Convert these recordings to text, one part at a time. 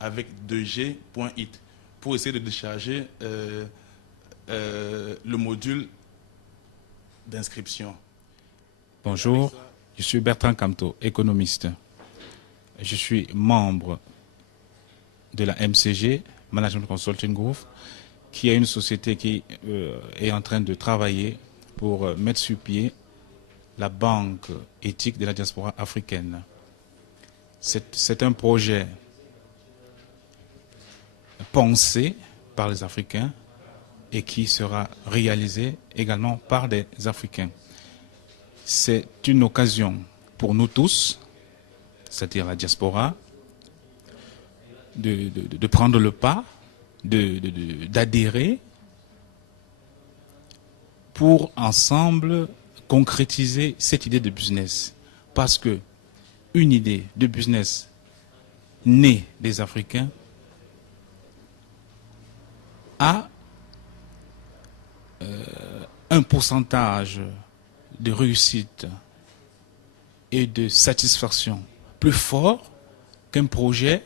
avec 2G.it pour essayer de décharger le module d'inscription. Bonjour, je suis Bertrand Camteau, économiste. Je suis membre de la MCG, Management Consulting Group, qui est une société qui est en train de travailler pour mettre sur pied la banque éthique de la diaspora africaine. C'est un projet pensé par les Africains et qui sera réalisé également par des Africains. C'est une occasion pour nous tous, c'est-à-dire la diaspora, de prendre le pas, d'adhérer pour ensemble concrétiser cette idée de business. Parce que une idée de business née des Africains a un pourcentage de réussite et de satisfaction plus fort qu'un projet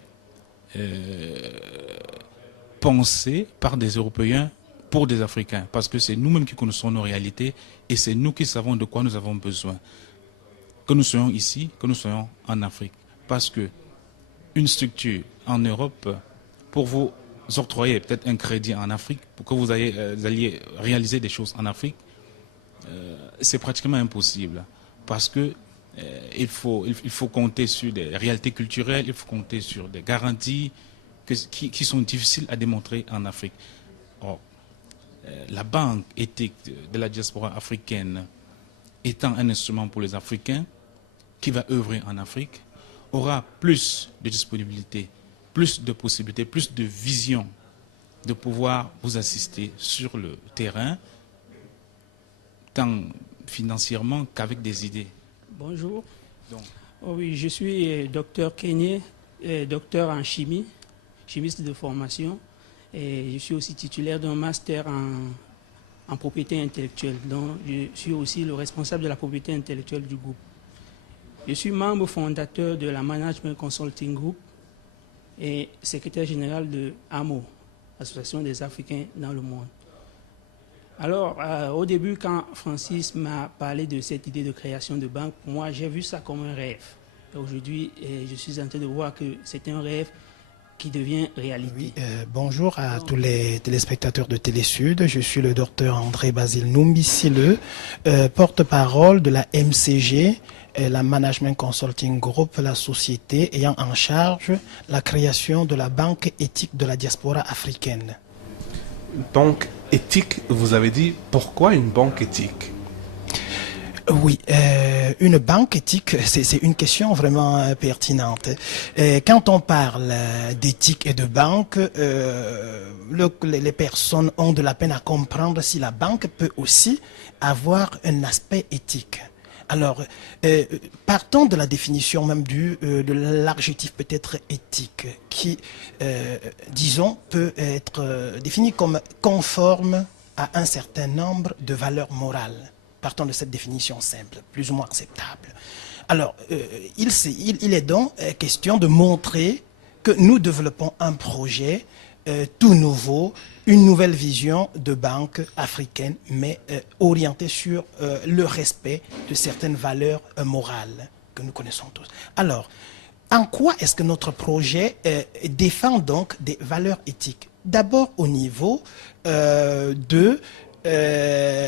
pensé par des Européens pour des Africains. Parce que c'est nous-mêmes qui connaissons nos réalités et c'est nous qui savons de quoi nous avons besoin. Que nous soyons ici, que nous soyons en Afrique. Parce que une structure en Europe, pour vous octroyer peut-être un crédit en Afrique, pour que vous alliez réaliser des choses en Afrique, c'est pratiquement impossible. Parce que il faut compter sur des réalités culturelles, il faut compter sur des garanties qui sont difficiles à démontrer en Afrique. Or, la banque éthique de la diaspora africaine étant un instrument pour les Africains qui va œuvrer en Afrique, aura plus de disponibilité, plus de possibilités, plus de vision de pouvoir vous assister sur le terrain, tant financièrement qu'avec des idées. Bonjour. Oui, je suis docteur Kenyé, docteur en chimie, chimiste de formation, et je suis aussi titulaire d'un master en propriété intellectuelle. Donc, je suis aussi le responsable de la propriété intellectuelle du groupe. Je suis membre fondateur de la Management Consulting Group et secrétaire général de AMO, Association des Africains dans le monde. Alors, au début, quand Francis m'a parlé de cette idée de création de banque, moi, j'ai vu ça comme un rêve. Aujourd'hui, je suis en train de voir que c'est un rêve qui devient réalité. Oui, bonjour à tous les téléspectateurs de Télésud. Je suis le docteur André Basile Noumbisile, porte-parole de la MCG, la Management Consulting Group, la société ayant en charge la création de la banque éthique de la diaspora africaine. Banque éthique, vous avez dit, pourquoi une banque éthique? Oui, une banque éthique, c'est une question vraiment pertinente. Quand on parle d'éthique et de banque, les personnes ont de la peine à comprendre si la banque peut aussi avoir un aspect éthique. Alors, partons de la définition même de l'adjectif peut-être éthique, qui, disons, peut être défini comme conforme à un certain nombre de valeurs morales. Partons de cette définition simple, plus ou moins acceptable. Alors, il est donc question de montrer que nous développons un projet tout nouveau, une nouvelle vision de banque africaine, mais orientée sur le respect de certaines valeurs morales que nous connaissons tous. Alors, en quoi est-ce que notre projet défend donc des valeurs éthiques? D'abord au niveau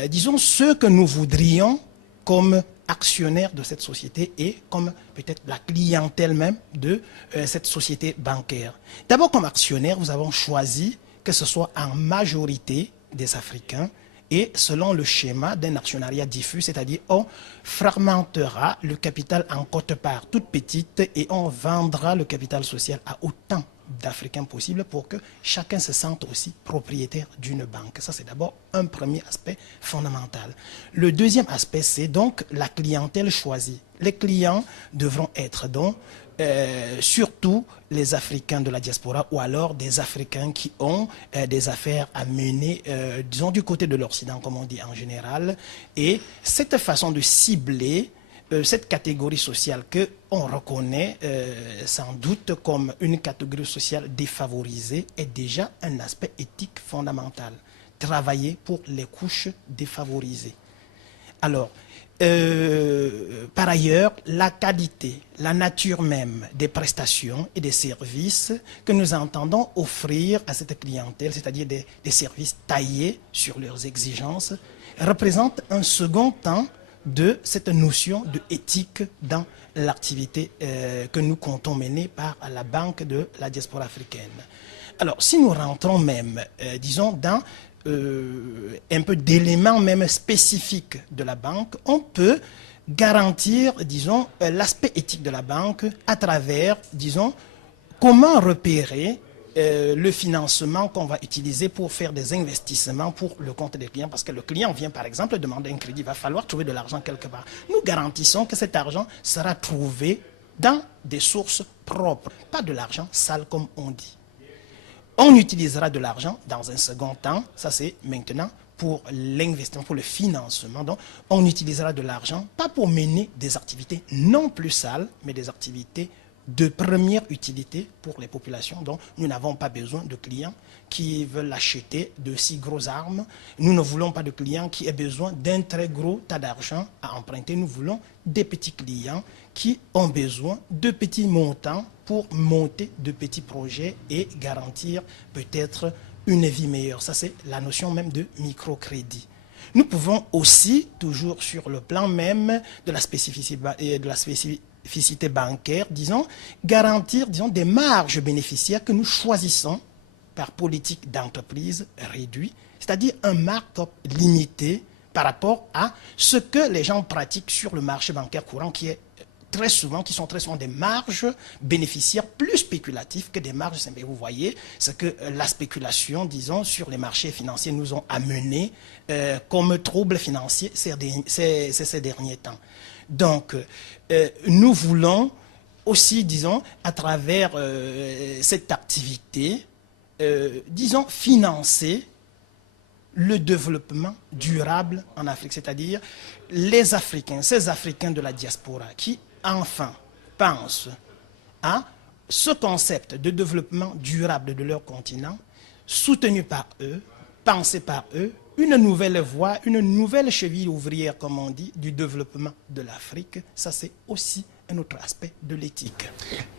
disons, ce que nous voudrions comme actionnaires de cette société et comme peut-être la clientèle même de cette société bancaire. D'abord, comme actionnaire, nous avons choisi que ce soit en majorité des Africains et selon le schéma d'un actionnariat diffus, c'est-à-dire on fragmentera le capital en quote-parts toutes petites et on vendra le capital social à autant d'Africains possible pour que chacun se sente aussi propriétaire d'une banque. Ça, c'est d'abord un premier aspect fondamental. Le deuxième aspect, c'est donc la clientèle choisie. Les clients devront être donc surtout les Africains de la diaspora ou alors des Africains qui ont des affaires à mener, disons, du côté de l'Occident, comme on dit en général. Et cette façon de cibler cette catégorie sociale qu'on reconnaît sans doute comme une catégorie sociale défavorisée est déjà un aspect éthique fondamental. Travailler pour les couches défavorisées. Alors, par ailleurs, la qualité, la nature même des prestations et des services que nous entendons offrir à cette clientèle, c'est-à-dire des services taillés sur leurs exigences, représente un second temps de cette notion de éthique dans l'activité que nous comptons mener par la Banque de la diaspora africaine. Alors, si nous rentrons même, disons, dans un peu d'éléments même spécifiques de la banque, on peut garantir, disons, l'aspect éthique de la banque à travers, disons, comment repérer le financement qu'on va utiliser pour faire des investissements pour le compte des clients. Parce que le client vient, par exemple, demander un crédit. Il va falloir trouver de l'argent quelque part. Nous garantissons que cet argent sera trouvé dans des sources propres. Pas de l'argent sale, comme on dit. On utilisera de l'argent dans un second temps. Ça, c'est maintenant pour l'investissement, pour le financement. Donc, on utilisera de l'argent, pas pour mener des activités non plus sales, mais des activités de première utilité pour les populations. Donc, nous n'avons pas besoin de clients qui veulent acheter de si grosses armes. Nous ne voulons pas de clients qui aient besoin d'un très gros tas d'argent à emprunter. Nous voulons des petits clients qui ont besoin de petits montants pour monter de petits projets et garantir peut-être une vie meilleure. Ça, c'est la notion même de microcrédit. Nous pouvons aussi, toujours sur le plan même de la spécificité bancaire, disons, garantir, disons, des marges bénéficiaires que nous choisissons par politique d'entreprise réduite, c'est-à-dire un markup limité par rapport à ce que les gens pratiquent sur le marché bancaire courant, qui sont très souvent des marges bénéficiaires plus spéculatives que des marges simples. Vous voyez, ce que la spéculation, disons, sur les marchés financiers nous ont amené comme troubles financiers ces derniers temps. Donc, nous voulons aussi, disons, à travers cette activité, disons, financer le développement durable en Afrique, c'est-à-dire les Africains, ces Africains de la diaspora qui, enfin, pensent à ce concept de développement durable de leur continent, soutenu par eux, pensé par eux, une nouvelle voie, une nouvelle cheville ouvrière, comme on dit, du développement de l'Afrique. Ça, c'est aussi un autre aspect de l'éthique.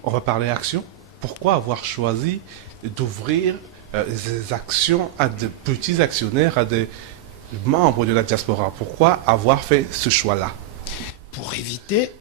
On va parler action. Pourquoi avoir choisi d'ouvrir des actions à de petits actionnaires, à des membres de la diaspora? Pourquoi avoir fait ce choix-là? Pour éviter